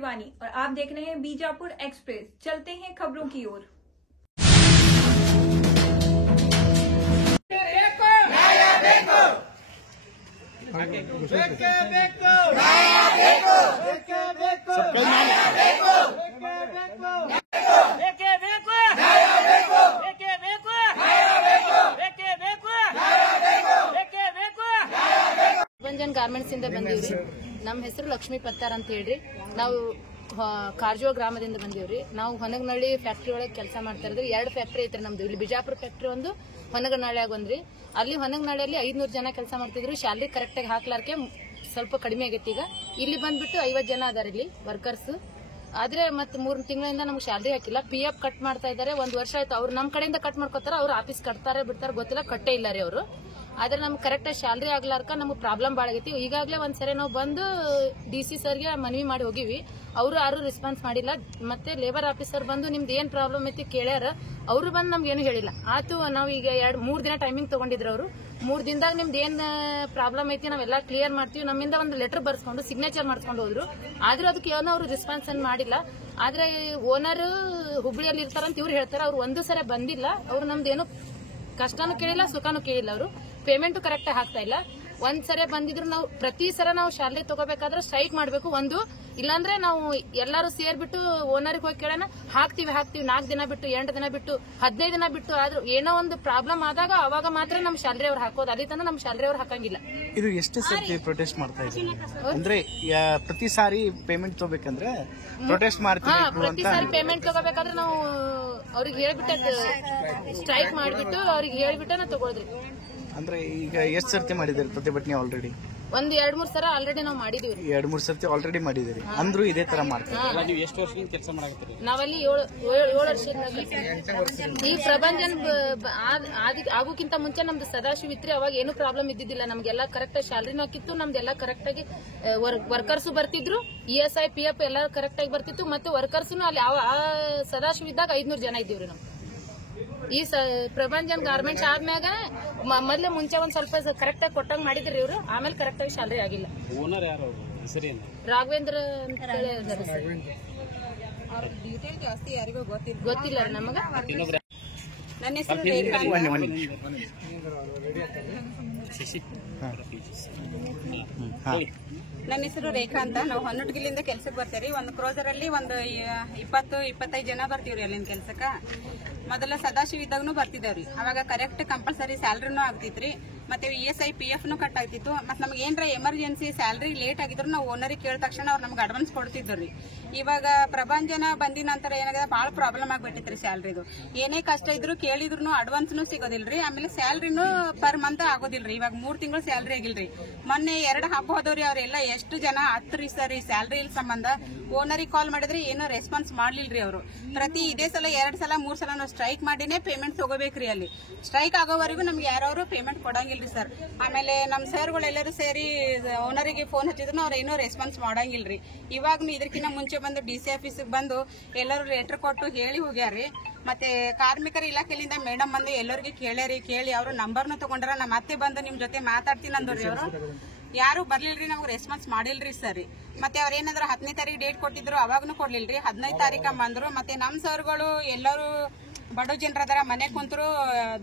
शिवानी और आप देख रहे हैं बीजापुर एक्सप्रेस। चलते हैं खबरों की ओर। ಪ್ರಭಂಜನ್ ಗಾರ್ಮೆಂಟ್ಸ್ ಇಂದ ಬಂದೀವ್ರಿ। ನಮ್ಮ ಹೆಸರು ಲಕ್ಷ್ಮೀ ಪತ್ತಾರ್ ಅಂತ ಹೇಳ್ರಿ। ನಾವು ಕಾರ್ಜೋಳ ಗ್ರಾಮದಿಂದ ಬಂದೀವ್ರಿ। ನಾವು ಹೊನಗನಹಳ್ಳಿ ಫ್ಯಾಕ್ಟ್ರಿ ಒಳಗೆ ಕೆಲಸ ಮಾಡ್ತಾ ಇದ್ರಿ। 2 ಫ್ಯಾಕ್ಟ್ರಿ ಐತ್ರಿ ನಮ್ದು। ಇಲ್ಲಿ ಬಿಜಾಪುರ ಫ್ಯಾಕ್ಟ್ರಿ ಒಂದು, ಹೊನಗನಹಳ್ಳಿಯಾಗ ಒಂದ್ರಿ। ಅಲ್ಲಿ ಹೊನಗನಹಳ್ಳಿಯಲ್ಲಿ 500 ಜನ ಕೆಲಸ ಮಾಡ್ತಿದ್ರು। ಸ್ಯಾಲರಿ ಕರೆಕ್ಟ್ ಆಗಿ ಹಾಕ್ಲಾರ್ಕೆ ಸ್ವಲ್ಪ ಕಡಿಮೆ ಆಗೈತಿ। ಈಗ ಇಲ್ಲಿ ಬಂದ್ಬಿಟ್ಟು 50 ಜನ ಅದಾರ ಇಲ್ಲಿ ವರ್ಕರ್ಸ್। ಆದ್ರೆ ಮತ್ತೆ 3 ತಿಂಗಳಿಂದ ನಮ್ಗೆ ಸ್ಯಾಲರಿ ಹಾಕಿಲ್ಲ। PF ಕಟ್ ಮಾಡ್ತಾ ಇದಾರೆ। 1 ವರ್ಷ ಆಯ್ತು। ಅವ್ರು ನಮ್ಮ ಕಡೆಯಿಂದ ಕಟ್ ಮಾಡ್ಕೋತಾರ, ಅವ್ರು ಆಫೀಸ್ ಕಟ್ತಾರೆ ಬಿಡ್ತಾರೆ ಗೊತ್ತಿಲ್ಲ, ಕಟ್ಟೇ ಇಲ್ಲ ರೀ ಅವರು। ಆದ್ರೆ ನಮ್ಗೆ ಕರೆಕ್ಟ್ ಸ್ಯಾಲರಿ ಆಗ್ಲಾರ್ಕ ನಮ್ಗೆ ಪ್ರಾಬ್ಲಮ್ ಭಾಳ ಆಗೈತಿ। ಈಗಾಗಲೇ ಒಂದ್ಸರಿ ನಾವು ಬಂದು DC ಸರ್ಗೆ ಮನವಿ ಮಾಡಿ ಹೋಗಿವಿ, ಅವರು ಯಾರು ರೆಸ್ಪಾನ್ಸ್ ಮಾಡಿಲ್ಲ। ಮತ್ತೆ ಲೇಬರ್ ಆಫೀಸರ್ ಬಂದು ನಿಮ್ದು ಏನ್ ಪ್ರಾಬ್ಲಮ್ ಐತಿ ಕೇಳ್ಯಾರ, ಅವರು ಬಂದು ನಮ್ಗೆ ಏನು ಹೇಳಿಲ್ಲ। ಆತು ನಾವು ಈಗ 2-3 ದಿನ ಟೈಮಿಂಗ್ ತಗೊಂಡಿದ್ರು ಅವರು। 3 ದಿನದಾಗ ನಿಮ್ದು ಏನ್ ಪ್ರಾಬ್ಲಮ್ ಐತಿ ನಾವೆಲ್ಲ ಕ್ಲಿಯರ್ ಮಾಡ್ತೀವಿ, ನಮ್ಮಿಂದ ಒಂದು ಲೆಟರ್ ಬರ್ಸ್ಕೊಂಡು ಸಿಗ್ನೇಚರ್ ಮಾಡ್ಸ್ಕೊಂಡು ಹೋದ್ರು। ಆದ್ರೂ ಅದಕ್ಕೆ ಏನೋ ಅವರು ರೆಸ್ಪಾನ್ಸ್ ಮಾಡಿಲ್ಲ। ಆದ್ರೆ ಓನರ್ ಹುಬ್ಳಿಯಲ್ಲಿ ಇರ್ತಾರಂತ ಇವ್ರು ಹೇಳ್ತಾರೆ, ಅವ್ರು ಒಂದು ಸರಿ ಬಂದಿಲ್ಲ। ಅವ್ರು ನಮ್ದೇನು ಕಷ್ಟನೂ ಕೇಳಿಲ್ಲ, ಸುಖನೂ ಕೇಳಿಲ್ಲ। ಅವರು ಪೇಮೆಂಟ್ ಕರೆಕ್ಟ್ ಹಾಕ್ತಾ ಇಲ್ಲ। ಒಂದ್ಸರಿ ಬಂದಿದ್ರು ನಾವು ಪ್ರತಿ ಸಲ ನಾವು ಸ್ಯಾಲರಿ ತಗೋಬೇಕಾದ್ರೆ ಸ್ಟ್ರೈಕ್ ಮಾಡ್ಬೇಕು ಒಂದು, ಇಲ್ಲಾಂದ್ರೆ ನಾವು ಎಲ್ಲಾರು ಸೇರ್ಬಿಟ್ಟು ಓನರ್ಗೆ ಹೋಗಿ ಕೇಳೋಣ, ಹಾಕ್ತಿವಿ 4 ದಿನ ಬಿಟ್ಟು, 8 ದಿನ ಬಿಟ್ಟು, 15 ದಿನ ಬಿಟ್ಟು, ಆದ್ರೂ ಏನೋ ಒಂದು ಪ್ರಾಬ್ಲಮ್ ಆದಾಗ ಅವಾಗ ಮಾತ್ರ ನಮ್ ಸ್ಯಾಲರಿ ಅವ್ರು ಹಾಕೋದು, ಅಲ್ಲಿ ತನಕ ನಮ್ ಸ್ಯಾಲರಿ ಅವ್ರು ಹಾಕಂಗಿಲ್ಲ। ಇದು ಎಷ್ಟು ಸರ್ತಿ ಪ್ರೊಟೆಸ್ಟ್ ಮಾಡ್ತಾ ಇದ್ದೀವಿ ಅಂದ್ರೆ ಪ್ರತಿ ಸಾರಿ ಪೇಮೆಂಟ್ ತಗೋಬೇಕಂದ್ರೆ ಪ್ರೊಟೆಸ್ಟ್ ಮಾಡ್ತೀವಿ? ಪ್ರತಿ ಸಾರಿ ಪೇಮೆಂಟ್ ತಗೋಬೇಕಾದ್ರೆ ನಾವು ಅವ್ರಿಗೆ ಹೇಳ್ಬಿಟ್ಟು ಸ್ಟ್ರೈಕ್ ಮಾಡ್ಬಿಟ್ಟು ಅವ್ರಿಗೆ ಹೇಳ್ಬಿಟ್ಟು ನಾವು ತಗೊಳ್ದ್ರಿ। ಅಂದ್ರೆ ಈಗ ಎಷ್ಟು ಸರ್ತಿ ಮಾಡಿದಿರಿ ಪ್ರತಿಭಟನೆ? ಆಲ್ರೆಡಿ ಒಂದು 2-3 ಸಲ ಆಲ್ರೆಡಿ ನಾವು ಮಾಡಿದೀವಿ। 2-3 ಸರ್ತಿ ಆಲ್ರೆಡಿ ಮಾಡಿದಿರಿ ಅಂದ್ರೂ ಇದೇ ತರ ಮಾಡ್ತೀವಿ? ನೀವು ಎಷ್ಟು ವರ್ಷದಿಂದ ಕೆಲಸ ಮಾಡಕತ್ತೀರಿ? ನಾವಲ್ಲಿ 7 ವರ್ಷದಿಂದ। ಈ ಪ್ರಭಂಜನ್ ಆಗೋಕ್ಕಿಂತ ಮುಂಚೆ ನಮ್ದು ಸದಾಶಿವ ಇತ್ರಿ, ಅವಾಗ ಏನು ಪ್ರಾಬ್ಲಮ್ ಇದ್ದಿದ್ದಿಲ್ಲ, ನಮ್ಗೆಲ್ಲ ಕರೆಕ್ಟ್ ಸ್ಯಾಲರಿನೂ ಹಾಕಿತ್ತು, ನಮ್ದೆಲ್ಲ ಕರೆಕ್ಟ್ ಆಗಿ ವರ್ಕರ್ಸ್ ಬರ್ತಿದ್ರು, ESI PF ಎಲ್ಲ ಕರೆಕ್ಟ್ ಆಗಿ ಬರ್ತಿತ್ತು, ಮತ್ತೆ ವರ್ಕರ್ಸ್ ಅಲ್ಲಿ ಸದಾಶಿವ ಇದ್ದಾಗ 500 ಜನ ಇದ್ದೀವ್ರಿ ನಾವು। ಈ ಪ್ರಭಂಜನ್ ಗಾರ್ಮೆಂಟ್ಸ್ ಆದ್ಮ್ಯಾಗ ಮೊದ್ಲೇ ಮುಂಚೆ ಒಂದ್ ಸ್ವಲ್ಪ ಕರೆಕ್ಟ್ ಆಗಿ ಕೊಟ್ಟಂಗ್ ಮಾಡಿದ್ರಿ ಇವ್ರು, ಆಮೇಲೆ ಕರೆಕ್ಟ್ ಆಗಿ ಸ್ಯಾಲರಿ ಆಗಿಲ್ಲ। ಓನರ್ ಯಾರು? ಹೆಸರೇನು? ರಾಘವೇಂದ್ರ ಅಂತ ಜಾಸ್ತಿ ಯಾರಿಗೂ ಗೊತ್ತಿಲ್ಲ ರೀ ನಮಗ। ನನ್ನ ಹೆಸರು ರೇಖಾ ನನ್ನ ಹೆಸರು ರೇಖಾ ಅಂತ। ನಾವು ಹೊನ್ನಟಗಿಲಿಂದ ಕೆಲ್ಸಕ್ಕೆ ಬರ್ತೇವ್ರಿ। ಒಂದು ಕ್ರೋಸರ್ ಅಲ್ಲಿ ಒಂದು 20-25 ಜನ ಬರ್ತೀವ್ರಿ ಅಲ್ಲಿಂದ ಕೆಲ್ಸಕ್ಕ। ಮೊದಲ ಸದಾಶಿವ ಇದ್ದಾಗನು ಬರ್ತಿದ್ದೇವ್ರಿ, ಅವಾಗ ಕರೆಕ್ಟ್ ಕಂಪಲ್ಸರಿ ಸ್ಯಾಲ್ರಿನೂ ಆಗ್ತಿತ್ರಿ, ಮತ್ತೆ ESI PF ನು ಕಟ್ ಆಗ್ತಿತ್ತು। ಮತ್ತೆ ನಮ್ಗೆ ಏನ್ರ ಎಮರ್ಜೆನ್ಸಿ ಸ್ಯಾಲ್ರಿ ಲೇಟ್ ಆಗಿದ್ರು ನಾವು ಓನರಿಗೆ ಕೇಳಿದ ತಕ್ಷಣ ಅವ್ರು ನಮ್ಗೆ ಅಡ್ವಾನ್ಸ್ ಕೊಡ್ತಿದ್ರಿ। ಇವಾಗ ಪ್ರಭಂಜನ ಬಂದಿನ ನಂತರ ಏನಾಗಿದೆ, ಭಾಳ ಪ್ರಾಬ್ಲಮ್ ಆಗ್ಬಿಟ್ಟಿತ್ರಿ ಸ್ಯಾಲ್ರಿದು। ಏನೇ ಕಷ್ಟ ಇದ್ರು ಕೇಳಿದ್ರು ಅಡ್ವಾನ್ಸ್ನು ಸಿಗೋದಿಲ್ರಿ, ಆಮೇಲೆ ಸ್ಯಾಲ್ರಿನೂ ಪರ್ ಮಂತ್ ಆಗೋದಿಲ್ರಿ। ಇವಾಗ 3 ತಿಂಗಳು ಸ್ಯಾಲ್ರಿ ಆಗಿಲ್ರಿ। ಮೊನ್ನೆ 2 ಹಬ್ಬ ಹೋದವ್ರಿ, ಅವ್ರೆಲ್ಲ ಎಷ್ಟು ಜನ ಹತ್ರಿ ಸರಿ ಸ್ಯಾಲ್ರಿ ಇಲ್ಲ ಸಂಬಂಧ ಓನರಿಗೆ ಕಾಲ್ ಮಾಡಿದ್ರೆ ಏನೋ ರೆಸ್ಪಾನ್ಸ್ ಮಾಡ್ಲಿಲ್ರಿ ಅವರು। ಪ್ರತಿ ಇದೇ ಸಲ 2 ಸಲ 3 ಸಲ ನಾವು ಸ್ಟ್ರೈಕ್ ಮಾಡಿನೇ ಪೇಮೆಂಟ್ ತಗೋಬೇಕ್ರಿ। ಅಲ್ಲಿ ಸ್ಟ್ರೈಕ್ ಆಗೋವರೆಗೂ ನಮ್ಗೆ ಯಾರು ಪೇಮೆಂಟ್ ಕೊಡಂಗಿಲ್ರಿ ಸರ್। ಆಮೇಲೆ ನಮ್ ಸರ್ಗಳು ಎಲ್ಲರೂ ಸೇರಿ ಓನರಿಗೆ ಫೋನ್ ಹಚ್ಚಿದ್ರು ಅವ್ರು ಏನೋ ರೆಸ್ಪಾನ್ಸ್ ಮಾಡಂಗಿಲ್ರಿ। ಇವಾಗ ಇದಕ್ಕಿಂತ ಮುಂಚೆ ಬಂದು DC ಆಫೀಸ್ಗೆ ಬಂದು ಎಲ್ಲರೂ ಲೆಟರ್ ಕೊಟ್ಟು ಹೇಳಿ ಹೋಗ್ಯಾರಿ। ಮತ್ತೆ ಕಾರ್ಮಿಕರ ಇಲಾಖೆಯಿಂದ ಮೇಡಮ್ ಬಂದು ಎಲ್ಲರಿಗೆ ಕೇಳಿ ಅವ್ರ ನಂಬರ್ನು ತಗೊಂಡ್ರ, ನಮ್ಮ ಅತ್ತೆ ಬಂದು ನಿಮ್ ಜೊತೆ ಮಾತಾಡ್ತೀನಿ ಅಂದ್ರಿ ಅವರು, ಯಾರು ಬರ್ಲಿಲ್ರಿ, ನಾವು ರೆಸ್ಪಾನ್ಸ್ ಮಾಡಿಲ್ರಿ ಸರಿ। ಮತ್ತೆ ಅವ್ರ ಏನಾದ್ರು 10ನೇ ತಾರೀಕು ಡೇಟ್ ಕೊಟ್ಟಿದ್ರು, ಅವಾಗನು ಕೊಡ್ಲಿಲ್ರಿ। 15ನೇ ತಾರೀಕ ಬಂದ್ರು। ಮತ್ತೆ ನಮ್ ಸರ್ಗಳು ಎಲ್ಲರೂ ಬಡ ಜನರದಾರ, ಮನೆ ಕುಂತರು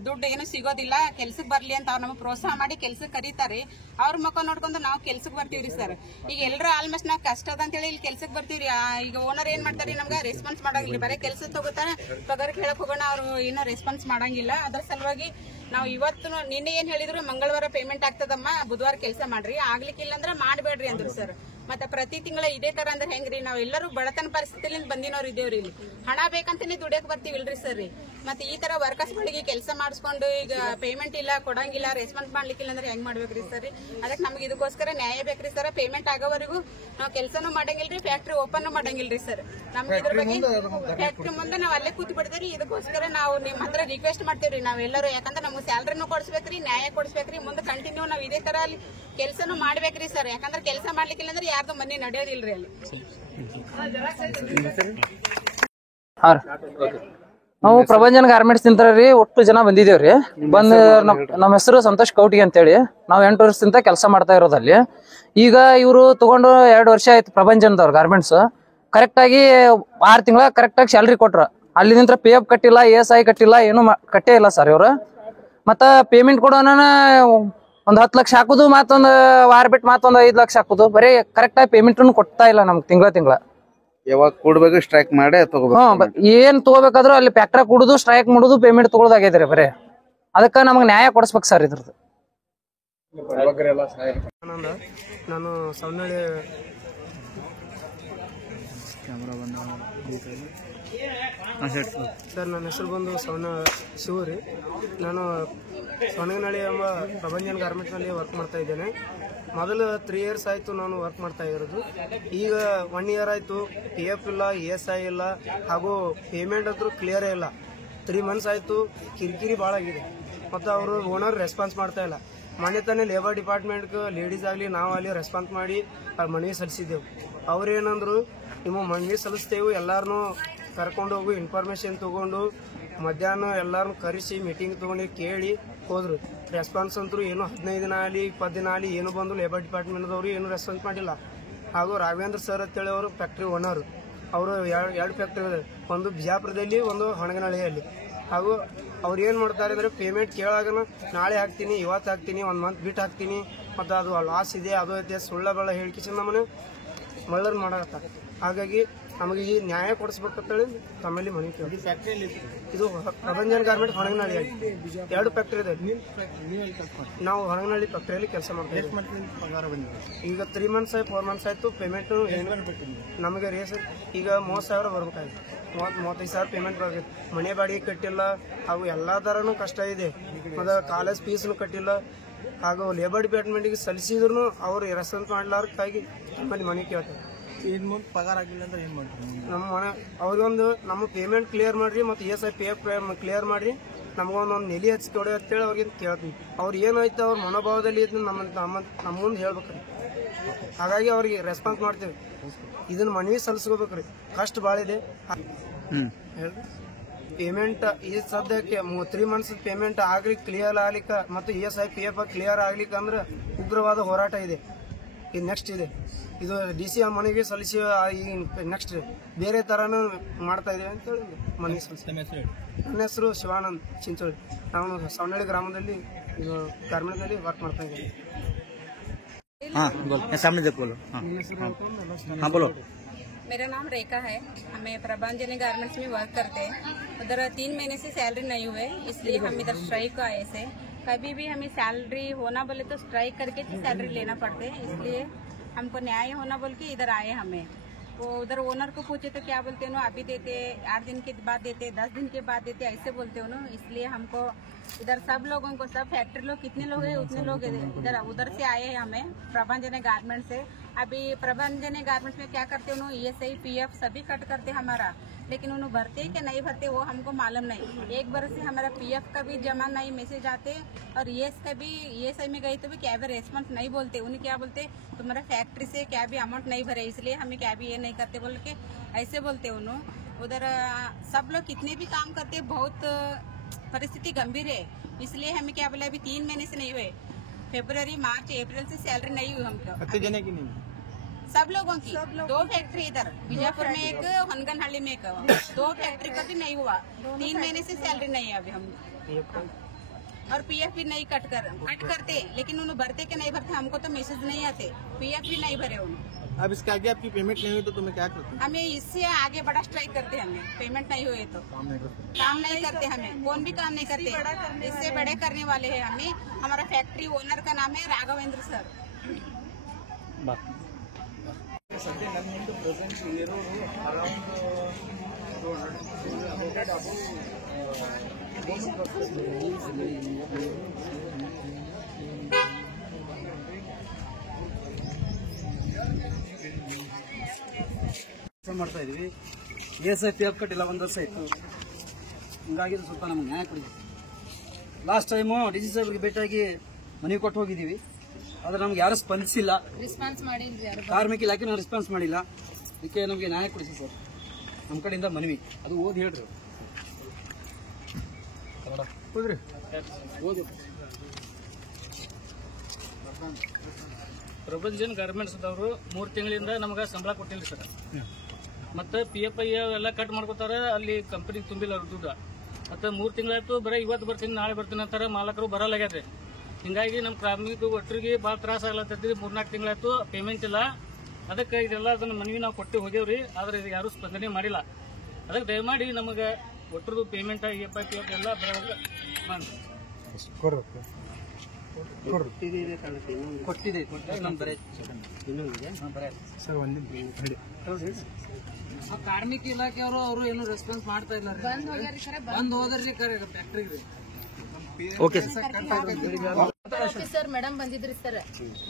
ದುಡ್ಡು ಏನು ಸಿಗೋದಿಲ್ಲ, ಕೆಲ್ಸಕ್ಕೆ ಬರ್ಲಿ ಅಂತ ಅವ್ರು ನಮಗೆ ಪ್ರೋತ್ಸಾಹ ಮಾಡಿ ಕೆಲ್ಸಕ್ಕೆ ಕರೀತಾರಿ। ಅವ್ರ ಮುಖ ನೋಡ್ಕೊಂಡು ನಾವು ಕೆಲ್ಸಕ್ಕೆ ಬರ್ತೀವ್ರಿ ಸರ್। ಈಗ ಎಲ್ಲರೂ ಆಲ್ಮೋಸ್ಟ್ ನಾವು ಕಷ್ಟ ಅದ ಅಂತೇಳಿ ಇಲ್ಲಿ ಕೆಲ್ಸಕ್ಕೆ ಬರ್ತೀವ್ರಿ। ಈಗ ಓನರ್ ಏನ್ ಮಾಡ್ತಾರೆ, ನಮ್ಗೆ ರೆಸ್ಪಾನ್ಸ್ ಮಾಡಂಗಿಲ್ಲ, ಬರೀ ಕೆಲ್ಸ ತಗೋತಾರ, ಪಗಾರ ಕೇಳಕ್ ಹೋಗೋಣ, ಅವ್ರು ಏನೋ ರೆಸ್ಪಾನ್ಸ್ ಮಾಡಂಗಿಲ್ಲ। ಅದ್ರ ಸಲುವಾಗಿ ನಾವು ಇವತ್ತು ನಿನ್ನೆ ಏನ್ ಹೇಳಿದ್ರು, ಮಂಗಳವಾರ ಪೇಮೆಂಟ್ ಆಗ್ತದಮ್ಮ, ಬುಧವಾರ ಕೆಲಸ ಮಾಡ್ರಿ, ಆಗ್ಲಿಕ್ಕಿಲ್ಲ ಅಂದ್ರೆ ಮಾಡಬೇಡ್ರಿ ಅಂದ್ರು ಸರ್। ಮತ್ತೆ ಪ್ರತಿ ತಿಂಗಳ ಇದೇ ತರ ಅಂದ್ರೆ ಹೆಂಗ್ರಿ, ನಾವ್ ಎಲ್ಲರೂ ಬಡತನ ಪರಿಸ್ಥಿತಿಯಿಂದ ಬಂದಿನವ್ರು ಇದೇವ್ರಿ। ಇಲ್ಲಿ ಹಣ ಬೇಕಂತಾನೆ ದುಡಿಯಕ್ ಬರ್ತೀವಿಲ್ರಿ ಸರ್। ಮತ್ತೆ ಈ ತರ ವರ್ಕರ್ಸ್ ಗಳಿಗೆ ಕೆಲಸ ಮಾಡಿಸ್ಕೊಂಡು ಈಗ ಪೇಮೆಂಟ್ ಇಲ್ಲ, ಕೊಡಂಗಿಲ್ಲ, ರೆಸ್ಪಾನ್ಸ್ ಮಾಡ್ಲಿಕ್ಕಿಲ್ಲ ಅಂದ್ರೆ ಹೆಂಗ್ ಮಾಡ್ಬೇಕ್ರಿ ಸರ್? ಅದಕ್ಕೆ ನಮ್ಗೆ ಇದಕ್ಕೋಸ್ಕರ ನ್ಯಾಯ ಬೇಕ್ರಿ ಸರ್। ಪೇಮೆಂಟ್ ಆಗೋವರೆಗೂ ನಾವು ಕೆಲಸನೂ ಮಾಡಂಗಿಲ್ರಿ, ಫ್ಯಾಕ್ಟ್ರಿ ಓಪನ್ ಮಾಡಂಗಿಲ್ರಿ ಸರ್। ನಮ್ಗೆ ಇದ್ರ ಬಗ್ಗೆ ಫ್ಯಾಕ್ಟ್ರಿ ಮುಂದೆ ನಾವ್ ಅಲ್ಲೇ ಕೂತ್ ಬಿಡ್ತೇವ್ರಿ। ಇದಕ್ಕೋಸ್ಕರ ನಾವು ನಿಮ್ ಹತ್ರ ರಿಕ್ವೆಸ್ಟ್ ಮಾಡ್ತೇವ್ರಿ ನಾವೆಲ್ಲರೂ, ಯಾಕಂದ್ರೆ ನಮ್ಗೆ ಸ್ಯಾಲ್ರಿನೂ ಕೊಡ್ಸ್ಬೇಕ್ರಿ, ನ್ಯಾಯ ಕೊಡ್ಸ್ಬೇಕ್ರಿ, ಮುಂದೆ ಕಂಟಿನ್ಯೂ ನಾವ್ ಇದೇ ತರ ಅಲ್ಲಿ ಕೆಲಸನೂ ಮಾಡ್ಬೇಕ್ರಿ ಸರ್। ಯಾಕಂದ್ರೆ ಕೆಲಸ ಮಾಡ್ಲಿಕ್ಕಿಲ್ಲ ಅಂದ್ರೆ ಯಾರ್ದು ಮನೆ ನಡೆಯೋದಿಲ್ರಿ ಅಲ್ಲಿ। ನಾವು ಪ್ರಭಂಜನ್ ಗಾರ್ಮೆಂಟ್ಸ್ ನಿಂತಾರ್ರಿ, ಒಟ್ಟು ಜನ ಬಂದಿದೇವ್ರಿ। ಬಂದ್ ನಮ್ಮ ಹೆಸರು ಸಂತೋಷ್ ಕೌಟಿಗೆ ಅಂತೇಳಿ, ನಾವು 8 ವರ್ಷದಿಂದ ಕೆಲಸ ಮಾಡ್ತಾ ಇರೋದಲ್ಲಿ। ಈಗ ಇವರು ತಗೊಂಡು 2 ವರ್ಷ ಆಯ್ತು ಪ್ರಭಂಜನ್ದವ್ರು ಗಾರ್ಮೆಂಟ್ಸ್। ಕರೆಕ್ಟ್ ಆಗಿ 6 ತಿಂಗಳ ಕರೆಕ್ಟ್ ಆಗಿ ಸ್ಯಾಲ್ರಿ ಕೊಟ್ರ. ಅಲ್ಲಿಂದ ಪಿ ಎಫ್ ಕಟ್ಟಿಲ್ಲ, ESI ಕಟ್ಟಿಲ್ಲ, ಏನು ಕಟ್ಟೇ ಇಲ್ಲ ಸರ್ ಇವ್ರು. ಮತ್ತ ಪೇಮೆಂಟ್ ಕೊಡೋಣ ಒಂದ್ 10 ಲಕ್ಷ ಹಾಕುದು, ಮತ್ತೊಂದು ವಾರ ಬಿಟ್ಟು ಮತ್ತೊಂದು 5 ಲಕ್ಷ ಹಾಕುದು. ಬರೀ ಕರೆಕ್ಟ್ ಆಗಿ ಪೇಮೆಂಟ್ ಕೊಡ್ತಾ ಇಲ್ಲ ನಮ್ಗೆ ತಿಂಗಳ. ಯಾವಾಗ ಕೊಡ್ಬೇಕು ಸ್ಟ್ರೈಕ್ ಮಾಡಿ ತಗೋಬೇಕು. ಏನ್ ತಗೋಬೇಕಾದ್ರೂ ಅಲ್ಲಿ ಫ್ಯಾಕ್ಟ್ರಿ ಕುಡುದು ಸ್ಟ್ರೈಕ್ ಮಾಡುದು ಪೇಮೆಂಟ್ ತಗೊಳೋದಾಗೈತ್ರಿ ಬರೀ. ಅದಕ್ಕ ನಮ್ಗೆ ನ್ಯಾಯ ಕೊಡಿಸ್ಬೇಕು ಸರ್ ಇದ್ರದ್ದು. ನಾನು ಸವನಹಳ್ಳಿ ಸರ್, ನನ್ನ ಹೆಸರು ಬಂದು ಶಿವು ರೀ. ನಾನು ಸವಣಗನಹಳ್ಳಿ ಎಂಬ ಪ್ರಭಂಜನ್ ಗಾರ್ಮೆಂಟ್ಸ್ನಲ್ಲಿ ವರ್ಕ್ ಮಾಡ್ತಾ ಇದ್ದೇನೆ. ಮೊದಲು 3 ಇಯರ್ಸ್ ಆಯಿತು ನಾನು ವರ್ಕ್ ಮಾಡ್ತಾ ಇರೋದು. ಈಗ 1 ಇಯರ್ ಆಯಿತು, PF ಇಲ್ಲ, ESI ಇಲ್ಲ, ಹಾಗೂ ಪೇಮೆಂಟ್ ಅಂತೂ ಕ್ಲಿಯರೇ ಇಲ್ಲ. 3 ಮಂತ್ಸ್ ಆಯಿತು, ಕಿರಿಕಿರಿ ಭಾಳ ಆಗಿದೆ. ಮತ್ತು ಅವರು ಓನರ್ ರೆಸ್ಪಾನ್ಸ್ ಮಾಡ್ತಾ ಇಲ್ಲ. ಮೊನ್ನೆ ತಾನೇ ಲೇಬರ್ ಡಿಪಾರ್ಟ್ಮೆಂಟ್ಗೆ ಲೇಡೀಸ್ ಆಗಲಿ ನಾವು ಅಲ್ಲಿ ರೆಸ್ಪಾನ್ಸ್ ಮಾಡಿ ಮನವಿ ಸಲ್ಲಿಸಿದ್ದೆವು. ಅವ್ರೇನಂದ್ರು, ನಿಮ್ಮ ಮನವಿ ಸಲ್ಲಿಸ್ತೇವೆ, ಎಲ್ಲರನ್ನೂ ಕರ್ಕೊಂಡು ಹೋಗಿ ಇನ್ಫಾರ್ಮೇಶನ್ ತೊಗೊಂಡು ಮಧ್ಯಾಹ್ನ ಎಲ್ಲರನ್ನೂ ಕರೆಸಿ ಮೀಟಿಂಗ್ ತೊಗೊಂಡು ಕೇಳಿ ಹೋದ್ರು. ರೆಸ್ಪಾನ್ಸ್ ಅಂತೂ ಏನು 15 ದಿನ ಆಗಲಿ 20 ದಿನ ಆಗಲಿ ಏನು ಬಂದು ಲೇಬರ್ ಡಿಪಾರ್ಟ್ಮೆಂಟ್ದವರು ಏನು ರೆಸ್ಪಾನ್ಸ್ ಮಾಡಿಲ್ಲ. ಹಾಗೂ ರಾಘವೇಂದ್ರ ಸರ್ ಅಂತೇಳಿ ಅವರು ಫ್ಯಾಕ್ಟ್ರಿ ಓನರು. ಅವರು 2 ಫ್ಯಾಕ್ಟ್ರಿ ಇದೆ, ಒಂದು ಬಿಜಾಪುರದಲ್ಲಿ, ಒಂದು ಹೊಣಗನಹಳ್ಳಿಯಲ್ಲಿ. ಹಾಗೂ ಅವ್ರು ಏನು ಮಾಡ್ತಾರೆ ಅಂದರೆ ಪೇಮೆಂಟ್ ಕೇಳಾಗನ ನಾಳೆ ಹಾಕ್ತೀನಿ, ಇವತ್ತು ಹಾಕ್ತೀನಿ, 1 ಮಂತ್ ಬಿಟ್ಟು ಹಾಕ್ತೀನಿ, ಮತ್ತು ಅದು ಲಾಸ್ ಇದೆ, ಅದು ಐತೆ, ಸುಳ್ಳ ಬೆಳ್ಳ ಹೇಳಿಕೆ ನಮ್ಮನೆ ಮಳ್ಳರ್ ಮಾಡಾಕತ್ತಾರೆ. ಹಾಗಾಗಿ ನಮಗೆ ಈ ನ್ಯಾಯ ಕೊಡಿಸ್ಬೇಕಂತೇಳಿ ತಮ್ಮಲ್ಲಿ ಮನವಿ ಕೇಳಿ. ಇದು ಪ್ರಭಂಜನ್ ಗಾರ್ಮೆಂಟ್ ಹೊಣಗನಹಳ್ಳಿಯಾಗಿ 2 ಫ್ಯಾಕ್ಟ್ರಿ ಇದೆ. ನಾವು ಹೊಣಗನಹಳ್ಳಿ ಫ್ಯಾಕ್ಟ್ರಿಯಲ್ಲಿ ಕೆಲಸ ಮಾಡ್ತೀವಿ. ಈಗ 3 ಮಂತ್ಸ್ 4 ಮಂತ್ಸ್ ಆಯಿತು. ಪೇಮೆಂಟ್ ನಮಗೆ ಈಗ 30,000 ಬರ್ಬೇಕಾಯ್ತು. 35,000 ಪೇಮೆಂಟ್ ಬರಬೇಕು. ಮನೆ ಬಾಡಿಗೆ ಕಟ್ಟಿಲ್ಲ, ಹಾಗೂ ಎಲ್ಲ ಥರನೂ ಕಷ್ಟ ಇದೆ. ಮತ್ತು ಕಾಲೇಜ್ ಫೀಸ್ನು ಕಟ್ಟಿಲ್ಲ. ಹಾಗೂ ಲೇಬರ್ ಡಿಪಾರ್ಟ್ಮೆಂಟಿಗೆ ಸಲ್ಲಿಸಿದ್ರು ಅವರು ರೆಸ್ಪಾನ್ಸ್ ಮಾಡಲಾರ್ದಾಗಿ ನಮ್ಮಲ್ಲಿ ಮನೆ ಕೇಳ್ತಾರೆ. ಪಗಾರ ಆಗಿಲ್ಲ ಅಂದ್ರೆ ಏನು ಮಾಡ್ತಾರೆ? ನಮ್ಮ ಮನೆ ಅವ್ರಿಗೊಂದು ನಮ್ಮ ಪೇಮೆಂಟ್ ಕ್ಲಿಯರ್ ಮಾಡ್ರಿ, ಮತ್ತು ESI PF ಕ್ಲಿಯರ್ ಮಾಡ್ರಿ, ನಮಗೊಂದೊಂದು ನೆಲೆ ಹಚ್ಕೊಡಿ ಅಂತೇಳಿ ಅವ್ರಿಗೆ ಕೇಳ್ತೀನಿ. ಅವ್ರು ಏನಾಯ್ತು ಅವ್ರ ಮನೋಭಾವದಲ್ಲಿ ನಮ್ಮ ಮುಂದೆ ಹೇಳ್ಬೇಕ್ರಿ. ಹಾಗಾಗಿ ಅವ್ರಿಗೆ ರೆಸ್ಪಾನ್ಸ್ ಮಾಡ್ತೀವಿ. ಇದನ್ನ ಮನವಿ ಸಲ್ಲಿಸ್ಕೋಬೇಕ್ರಿ. ಕಷ್ಟ ಭಾಳ ಇದೆ. ಹೇಳ್ರಿ, ಪೇಮೆಂಟ್ ಈ ಸದ್ಯಕ್ಕೆ 3 ಮಂತ್ಸ್ ಪೇಮೆಂಟ್ ಆಗ್ಲಿ ಕ್ಲಿಯರ್ ಆಗ್ಲಿಕ್ಕೆ, ಮತ್ತು ESI PF ಕ್ಲಿಯರ್ ಆಗ್ಲಿಕ್ಕೆ ಅಂದ್ರೆ ಉಗ್ರವಾದ ಹೋರಾಟ ಇದೆ. ಇದು ನೆಕ್ಸ್ಟ್ ಇದೆ. ಇದು DC ಮನೆಗೆ ಸಲ್ಲಿಸಿ ನೆಕ್ಸ್ಟ್ ಬೇರೆ ಥರನೂ ಮಾಡ್ತಾ ಇದ್ದೀವಿ ಅಂತೇಳಿ ಮನೆಗೆ ಸಲ್ಲಿಸಿ. ನನ್ನ ಹೆಸರು ಶಿವಾನಂದ್ ಚಿಂಚೋಳಿ. ನಾವು ಸವನಹಳ್ಳಿ ಗ್ರಾಮದಲ್ಲಿ ಇದು ಗಾರ್ಮೆಂಟ್ದಲ್ಲಿ ವರ್ಕ್ ಮಾಡ್ತಾ ಇದ್ದೀವಿ. मेरा नाम रेखा है. हमें प्रभांजनी गारमेंट्स में वर्क करते हैं. उधर 3 महीने से सैलरी नहीं हुए, इसलिए हम इधर स्ट्राइक को आए से. कभी भी हमें सैलरी होना बोले तो स्ट्राइक करके सैलरी लेना पड़ते है. इसलिए हमको न्याय होना बोल के इधर आए. हमें वो उधर ओनर को पूछे तो क्या बोलते हो, अभी देते, 8 दिन के बाद देते, 10 दिन के बाद देते, ऐसे बोलते हो ना. इसलिए हमको इधर सब लोगों को, सब फैक्ट्री लोग कितने लोग हैं उतने लोग इधर उधर से आए हैं. हमें प्रभांजनी गारमेंट से. अभी प्रभांजनी गारमेंट्स में क्या करते हो, ESI PF सभी कट करते हमारा, लेकिन उन्होंने भरते कि नहीं भरते वो हमको मालूम नहीं. 1 बरस से हमारा PF का भी जमा नहीं मैसेज आते, और ESI में गई तो भी क्या भी रेस्पॉन्स नहीं बोलते. उन्हें क्या बोलते, तुम्हारा फैक्ट्री से क्या भी अमाउंट नहीं भरे, इसलिए हमें क्या भी ये नहीं करते बोल के ऐसे बोलते उन्होंने. उधर सब लोग कितने भी काम करते, बहुत परिस्थिति गंभीर है. इसलिए हमें क्या बोले, अभी 3 महीने से नहीं हुए. फरवरी, मार्च, अप्रैल से सैलरी नहीं हुई हमको. सब लोगों की 2 फैक्ट्री इधर बीजापुर में एक, हनगनहल्ली में एक, 2 फैक्ट्री का भी नहीं हुआ. 3 महीने से सैलरी नहीं है अभी हम. और PF भी नहीं कट करते, लेकिन उन्होंने भरते कि नहीं भरते हमको तो मैसेज नहीं आते. PF भी नहीं भरे उन्होंने. अब इसके आगे आपकी पेमेंट नहीं हुई तो तुम्हें क्या करते? हमें इससे आगे बड़ा स्ट्राइक करते हैं. हमें पेमेंट नहीं हुए तो काम नहीं करते. हमें कौन भी काम नहीं करते. इससे बड़े करने वाले हैं हमें. हमारा फैक्ट्री ओनर का नाम है राघवेंद्र सर. ಸದ್ಯ ನನ್ನ ಮುಂದೆ ಪ್ರೆಸೆಂಟ್ ಇರೋರು ಅರೌಂಡ್ 200 ಮಾಡ್ತಾ ಇದೀವಿ. ESI PF ಕಟ್ಟಿಲ್ಲ, 1 ವರ್ಷ ಆಯಿತು. ಹಿಂಗಾಗಿ ಸ್ವಲ್ಪ ನಮ್ಗೆ ನ್ಯಾಯ ಕೊಡಬೇಕು. ಲಾಸ್ಟ್ ಟೈಮು DC ಸಾಹೇಬ್ರಿಗೆ ಭೇಟಿಯಾಗಿ ಮನವಿ ಕೊಟ್ಟು ಹೋಗಿದ್ದೀವಿ, ಆದ್ರೆ ನಮ್ಗೆ ಯಾರು ಸ್ಪಂದಿಸಿಲ್ಲ. ರೆಸ್ಪಾನ್ಸ್ ಮಾಡಿಲ್ಲ, ಕಾರ್ಮಿಕ ಇಲಾಖೆ ನಾವು ರೆಸ್ಪಾನ್ಸ್ ಮಾಡಿಲ್ಲ. ಅದಕ್ಕೆ ನಮಗೆ ನ್ಯಾಯ ಕೊಡಿಸಿ ಸರ್, ನಮ್ಮ ಕಡೆಯಿಂದ ಮನವಿ. ಅದು ಓದಿ ಹೇಳ್ರಿ. ಹೋದ್ರಿ ಓದಿ. ಪ್ರಭಂಜನ್ ಗಾರ್ಮೆಂಟ್ಸ್ ದವರು 3 ತಿಂಗಳಿಂದ ನಮಗೆ ಸಂಬಳ ಕೊಟ್ಟಿಲ್ಲ ಸರ್. ಮತ್ತೆ PF ಎಲ್ಲ ಕಟ್ ಮಾಡ್ಕೋತಾರ, ಅಲ್ಲಿ ಕಂಪನಿ ತುಂಬಿಲ್ಲ ಅವ್ರ ದುಡ್ಡು. ಮತ್ತೆ 3 ತಿಂಗಳಾಯ್ತು, ಬರೀ ಇವತ್ತು ಬರ್ತೀನಿ ನಾಳೆ ಬರ್ತೀನಿ ಅಂತಾರೆ, ಮಾಲಕರು ಬರಲ್ಲಾಗ್ಯದ್ರಿ. ಹಿಂಗಾಗಿ ನಮ್ಮ ಕಾರ್ಮಿಕ ಒಟ್ಟರಿಗೆ ಭಾಳ ತ್ರಾಸ ಆಗ್ಲತ್ತೈತಿ. 3-4 ತಿಂಗಳಾಯ್ತು ಪೇಮೆಂಟ್ ಇಲ್ಲ. ಅದಕ್ಕೆ ಇದೆಲ್ಲ ಅದನ್ನ ಮನವಿ ನಾವು ಕೊಟ್ಟು ಹೋಗ್ಯವ್ರಿ, ಆದ್ರೆ ಇದು ಯಾರು ಸ್ಪಂದನೆ ಮಾಡಿಲ್ಲ. ಅದಕ್ಕೆ ದಯಮಾಡಿ ನಮಗೆ ಒಟ್ಟರದು ಪೇಮೆಂಟ್ EF ಎಲ್ಲ ಬರೋದು ಕೊಟ್ಟಿದೆ ಕಾರ್ಮಿಕ ಇಲಾಖೆಯವರು ಅವರು ಏನು ರೆಸ್ಪಾನ್ಸ್ ಮಾಡ್ತಾ ಇಲ್ಲ, ಬಂದ್ ಹೋದ್ರಿ ಫ್ಯಾಕ್ಟ್ರಿಗೆ. ಆಫೀಸರ್ ಮೇಡಮ್ ಬಂದಿದ್ರಿ ಸರ್,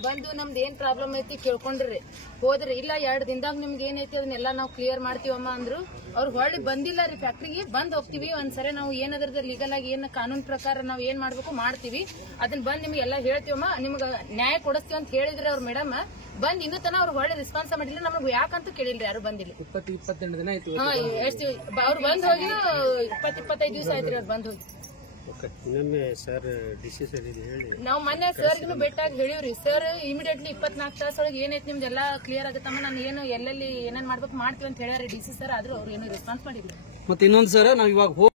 ಬಂದು ನಮ್ದು ಏನ್ ಪ್ರಾಬ್ಲಮ್ ಐತಿ ಕೇಳ್ಕೊಂಡ್ರಿ ಹೋದ್ರಿ. ಇಲ್ಲ 2 ದಿನದಾಗ ನಿಮ್ಗೆ ಏನೈತಿ ಅದನ್ನೆಲ್ಲ ನಾವು ಕ್ಲಿಯರ್ ಮಾಡ್ತೀವಮ್ಮ ಅಂದ್ರು. ಅವ್ರು ಹೊಳ್ಳಿ ಬಂದಿಲ್ಲ ರೀ ಫ್ಯಾಕ್ಟ್ರಿಗೆ. ಬಂದ್ ಹೋಗ್ತೀವಿ ಒಂದ್ಸರಿ, ನಾವು ಏನದ್ರದ ಲೀಗಲ್ ಆಗಿ ಏನ್ ಕಾನೂನು ಪ್ರಕಾರ ನಾವ್ ಏನ್ ಮಾಡ್ಬೇಕು ಮಾಡ್ತೀವಿ, ಅದನ್ನ ಬಂದ್ ನಿಮ್ಗೆ ಎಲ್ಲ ಹೇಳ್ತೀವಮ್ಮ, ನಿಮ್ಗ ನ್ಯಾಯ ಕೊಡಿಸ್ತೀವಿ ಅಂತ ಹೇಳಿದ್ರಿ ಅವ್ರ ಮೇಡಮ್. ಬಂದ್ ಇನ್ನೂ ತನ ಅವ್ರು ಹೊಳ್ಳಿ ರೆಸ್ಪಾನ್ಸ್ ಮಾಡಿಲ್ಲ, ನಮ್ಗೆ ಯಾಕಂತೂ ಕೇಳಿಲ್ರಿ, ಯಾರು ಬಂದಿಲ್ಲ. 20-22 ದಿನ ಆಯ್ತು. ಹಾ, ಎಷ್ಟು ಅವ್ರು ಬಂದ್ ಹೋಗಿ 20-25 ದಿವಸ ಆಯ್ತ್ರಿ ಅವ್ರು ಬಂದ್ ಹೋಗಿ. ನಾವು ಮೊನ್ನೆ ಸರ್ಗೂ ಭೇಟಿಯಾಗಿ ಹೇಳಿವ್ರಿ, ಸರ್ ಇಮಿಡಿಯೇಟ್ಲಿ 24 ತಾಸೊಳಗೆ ಏನೈತಿ ನಿಮ್ದೆಲ್ಲ ಕ್ಲಿಯರ್ ಆಗುತ್ತಮ್ಮ, ನಾನು ಏನು ಎಲ್ಲೆಲ್ಲಿ ಏನೇನ್ ಮಾಡ್ಬೇಕು ಮಾಡ್ತೀವಿ ಅಂತ ಹೇಳ್ಯಾರ DC ಸರ್. ಆದ್ರೂ ಅವ್ರು ಏನು ರೆಸ್ಪಾನ್ಸ್ ಮಾಡಿದ್ರು. ಮತ್ತೆ ಇನ್ನೊಂದು ಸರ್, ನಾವ್ ಇವಾಗ